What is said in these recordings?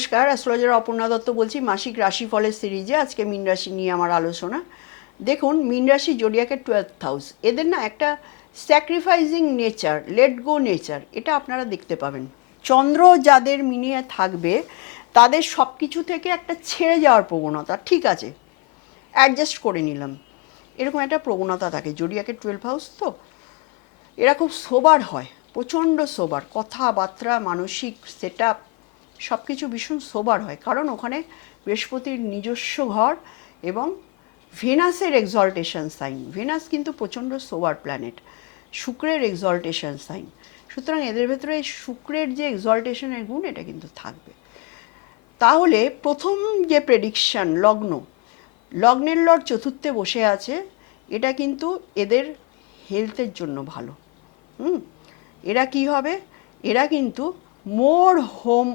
নমস্কার, অ্যাস্ট্রোলজার অপর্ণা দত্ত বলছি, মাসিক রাশিফলের সিরিজে আজকে মীন রাশি নিয়ে আমার আলোচনা। দেখুন, মীন রাশি জোডিয়াকের টুয়েলথ হাউস এদের না একটা sacrificing nature let go nature এটা আপনারা দেখতে পাবেন। চন্দ্র যাদের মিনে থাকবে, তাদের সব কিছু থেকে একটা ছেড়ে যাওয়ার প্রবণতা, ঠিক আছে? অ্যাডজাস্ট করে নিলাম। এরকম একটা প্রবণতা থাকে জোডিয়াকের টুয়েলভ হাউস তো? এরা খুব সোবার হয়, প্রচণ্ড সোবার কথাবার্তা, মানসিক সেট আপ সব কিছু ভীষণ সোবার হয়। কারণ ওখানে বৃহস্পতির নিজস্ব ঘর এবং ভেনাসের এক্সল্টেশন সাইন ভেনাস কিন্তু প্রচণ্ড সোবার প্ল্যানেট শুক্রের এক্সল্টেশন সাইন সুতরাং এদের ভেতরে শুক্রের যে এক্সল্টেশনের গুণ, এটা কিন্তু থাকবে। তাহলে প্রথম যে প্রেডিকশন লগ্ন, লগ্নের লর্ড চতুর্থে বসে আছে, এটা কিন্তু এদের হেলথের জন্য ভালো। হুম? এরা কি হবে? এরা কিন্তু মোর হোম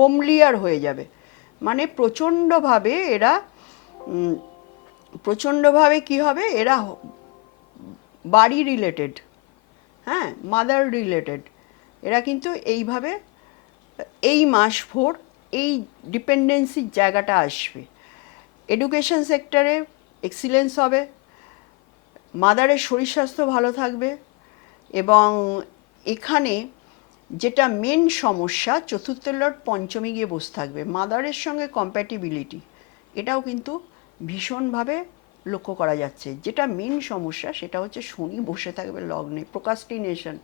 হোমলিয়ার হয়ে যাবে। মানে প্রচণ্ডভাবে এরা প্রচণ্ডভাবে কি হবে? এরা বাড়ি রিলেটেড হ্যাঁ মাদার রিলেটেড এরা কিন্তু এইভাবে, এই মাস ভোর এই ডিপেন্ডেন্সির জায়গাটা আসবে। এডুকেশন সেক্টরে এক্সিলেন্স হবে মাদারের শরীর স্বাস্থ্য ভালো থাকবে এবং এখানে যেটা মেন সমস্যা, চতুর্থ লট পঞ্চমী গিয়ে বসে থাকবে। মাদারের সঙ্গে কম্প্যাটিবিলিটি এটাও কিন্তু ভীষণভাবে লক্ষ্য করা যাচ্ছে। যেটা মেন সমস্যা, সেটা হচ্ছে শনি বসে থাকবে লগ্নে প্রোকাস্টিনেশন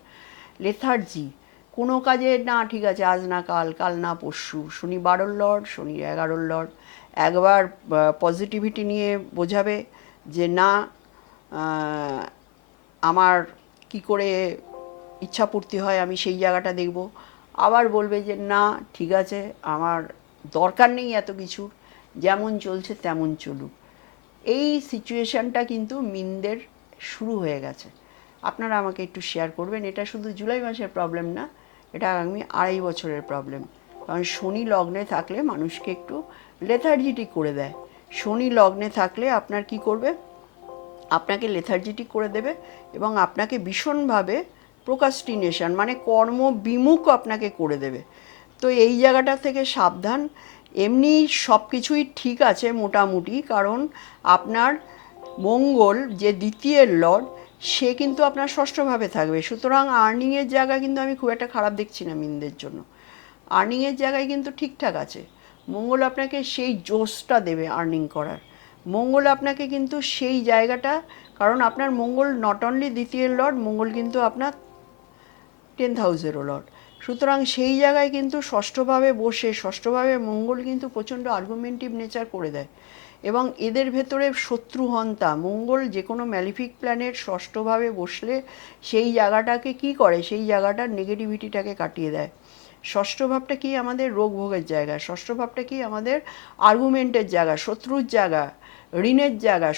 লেথার্জি কোনো কাজে না, ঠিক আছে, আজ না কাল কাল না পরশু। শনি বারোর লর্ড, শনি এগারোর লর্ড। একবার পজিটিভিটি নিয়ে বোঝাবে যে না আমার কি করে ইচ্ছাপূর্তি হয়, আমি সেই জায়গাটা দেখব। আবার বলবে যে, না, ঠিক আছে, আমার দরকার নেই এত কিছুর। যেমন চলছে, তেমন চলুক। এই সিচুয়েশানটা কিন্তু মিনদের শুরু হয়ে গেছে। আপনারা আমাকে একটু শেয়ার করবেন। এটা শুধু জুলাই মাসের প্রবলেম না, এটা আগামী আড়াই বছরের প্রবলেম কারণ শনি লগ্নে থাকলে মানুষকে একটু লেথার্জিটিক করে দেয়। শনি লগ্নে থাকলে আপনার কি করবে? আপনাকে লেথার্জিটিক করে দেবে এবং আপনাকে ভীষণভাবে প্রোকাস্টিনেশন মানে কর্ম বিমুখ আপনাকে করে দেবে। তো এই জায়গাটা থেকে সাবধান। এমনি সব কিছুই ঠিক আছে মোটামুটি, কারণ আপনার মঙ্গল, যে দ্বিতীয় লর্ড, সে কিন্তু আপনার ষষ্ঠভাবে থাকবে। সুতরাং আর্নিংয়ের জায়গা কিন্তু আমি খুব একটা খারাপ দেখছি না মিনদের জন্য। আর্নিংয়ের জায়গায় কিন্তু ঠিকঠাক আছে। মঙ্গল আপনাকে সেই জোশটা দেবে আর্নিং করার। মঙ্গল আপনাকে কিন্তু সেই জায়গাটা, কারণ আপনার মঙ্গল নট অনলি দ্বিতীয় লর্ড, মঙ্গল কিন্তু আপনার টেন্থ হাউসেরও লর্ড সুতরাং সেই জায়গায় কিন্তু ষষ্ঠভাবে বসে, ষষ্ঠভাবে মঙ্গল কিন্তু প্রচণ্ড আর্গুমেন্টিভ নেচার করে দেয়। এবং এদের ভেতরে শত্রুহন্তা মঙ্গল যে কোনো ম্যালিফিক প্ল্যানেট ষষ্ঠভাবে বসলে সেই জায়গাটাকে কি করে? সেই জায়গাটার নেগেটিভিটিটাকে কাটিয়ে দেয়। ষষ্ঠ ভাবটা কি আমাদের রোগ ভোগের জায়গা? ষষ্ঠ ভাবটা কি আমাদের আর্গুমেন্টের জায়গা? শত্রুর জায়গা? ঋণের জায়গা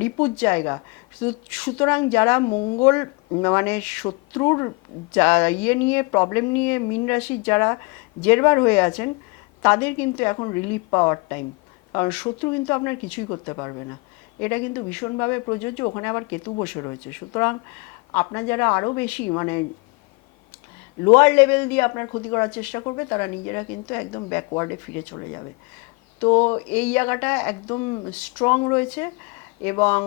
রিপুর জায়গা। সুতরাং যারা মঙ্গল মানে শত্রুর যা- ইয়ে নিয়ে প্রবলেম নিয়ে মীন রাশির যারা জেরবার হয়ে আছেন, তাদের কিন্তু এখন রিলিফ পাওয়ার টাইম কারণ শত্রু কিন্তু আপনার কিছুই করতে পারবে না। এটা কিন্তু ভীষণভাবে প্রযোজ্য। ওখানে আবার কেতু বসে রয়েছে। সুতরাং আপনার যারা আরও বেশি মানে লোয়ার লেভেল দিয়ে আপনার ক্ষতি করার চেষ্টা করবে, তারা নিজেরা কিন্তু একদম ব্যাকওয়ার্ডে ফিরে চলে যাবে। তো এই জায়গাটা একদম স্ট্রং রয়েছে এবং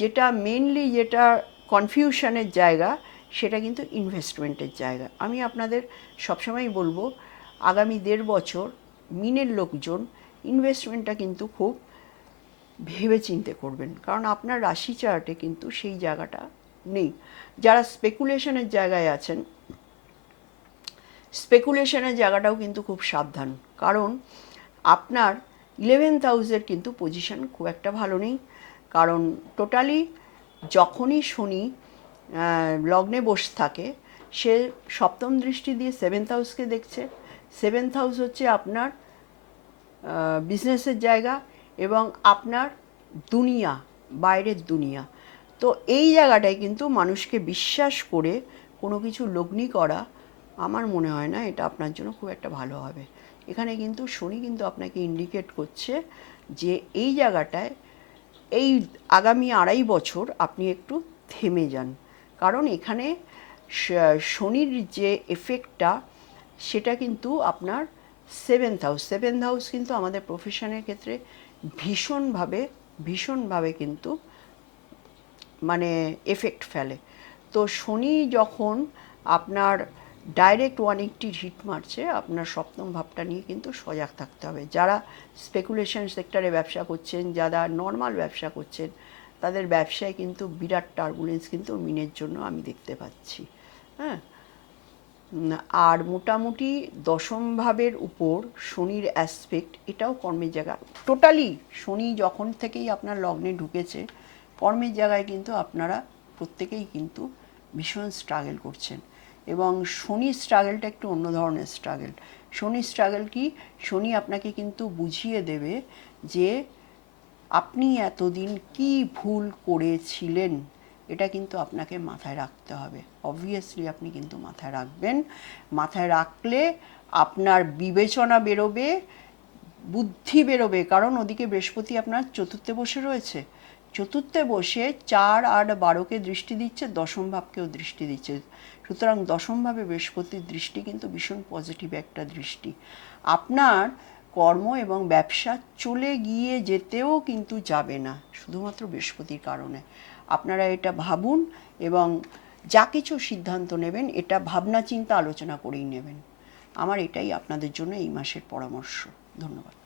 যেটা মেনলি যেটা কনফিউশনের জায়গা, সেটা কিন্তু ইনভেস্টমেন্টের জায়গা। আমি আপনাদের সবসময় বলব, আগামী দেড় বছর মিনের লোকজন ইনভেস্টমেন্টটা কিন্তু খুব ভেবে চিন্তে করবেন। কারণ আপনার রাশি চার্টে কিন্তু সেই জায়গাটা নেই। যারা স্পেকুলেশনের জায়গায় আছেন স্পেকুলেশনের জায়গাটাও কিন্তু খুব সাবধান। কারণ আপনার ইলেভেন্থ হাউসের কিন্তু পজিশন খুব একটা ভালো নেই। কারণ টোটালি যখনই শনি লগ্নে বসে থাকে, সে সপ্তম দৃষ্টি দিয়ে সেভেন্থ হাউসকে দেখছে। সেভেন্থ হাউস হচ্ছে আপনার বিজনেসের জায়গা এবং আপনার দুনিয়া, বাইরের দুনিয়া। তো এই জায়গাটায় কিন্তু মানুষকে বিশ্বাস করে কোনো কিছু লগ্নি করা আমার মনে হয় না এটা আপনার জন্য খুব একটা ভালো হবে। এখানে কিন্তু শনি কিন্তু আপনাকে ইন্ডিকেট করছে যে এই জায়গাটায় এই আগামী আড়াই বছর আপনি একটু থেমে যান। কারণ এখানে শনির যে এফেক্টটা সেটা কিন্তু আপনার সেভেন্থ হাউস সেভেন্থ হাউস কিন্তু আমাদের প্রফেশনের ক্ষেত্রে ভীষণভাবে ভীষণভাবে কিন্তু মানে এফেক্ট ফেলে। তো শনি যখন আপনার ডাইরেক্ট ওয়ান এইট্টির হিট মারছে, আপনার সপ্তম ভাবটা নিয়ে কিন্তু সজাগ থাকতে হবে। যারা স্পেকুলেশন সেক্টরে ব্যবসা করছেন, যারা নর্মাল ব্যবসা করছেন, তাদের ব্যবসায় কিন্তু বিরাট টার্বুলেন্স কিন্তু মিনের জন্য আমি দেখতে পাচ্ছি। হ্যাঁ? আর মোটামুটি দশম ভাবের উপর শনির অ্যাসপেক্ট এটাও কর্মের জায়গা। টোটালি শনি যখন থেকেই আপনার লগ্নে ঢুকেছে, কর্মের জায়গায় কিন্তু আপনারা প্রত্যেকেই কিন্তু ভীষণ স্ট্রাগল করছেন। এবং শনি স্ট্রাগলটা একটু অন্য ধরনের স্ট্রাগল শনি স্ট্রাগল কি? শনি আপনাকে কিন্তু বুঝিয়ে দেবে যে আপনি এতদিন কি ভুল করেছিলেন, এটা কিন্তু আপনাকে মাথায় রাখতে হবে। অবভিয়াসলি আপনি কিন্তু মাথায় রাখবেন। মাথায় রাখলে আপনার বিবেচনা বেরোবে, বুদ্ধি বেরোবে। কারণ ওদিকে বৃহস্পতি আপনার চতুর্থে বসে রয়েছে। চতুর্থে বসে চার আট বারোকে দৃষ্টি দিচ্ছে, দশম ভাবকেও দৃষ্টি দিচ্ছে। সুতরাং দশম ভাবে বৃহস্পতির দৃষ্টি কিন্তু ভীষণ পজিটিভ একটা দৃষ্টি। আপনার কর্ম এবং ব্যবসা চলে গিয়ে যেতেও কিন্তু যাবে না, শুধুমাত্র বৃহস্পতির কারণে। আপনারা এটা ভাবুন এবং যা কিছু সিদ্ধান্ত নেবেন, এটা ভাবনা চিন্তা আলোচনা করেই নেবেন। আমার এটাই আপনাদের জন্য এই মাসের পরামর্শ। ধন্যবাদ।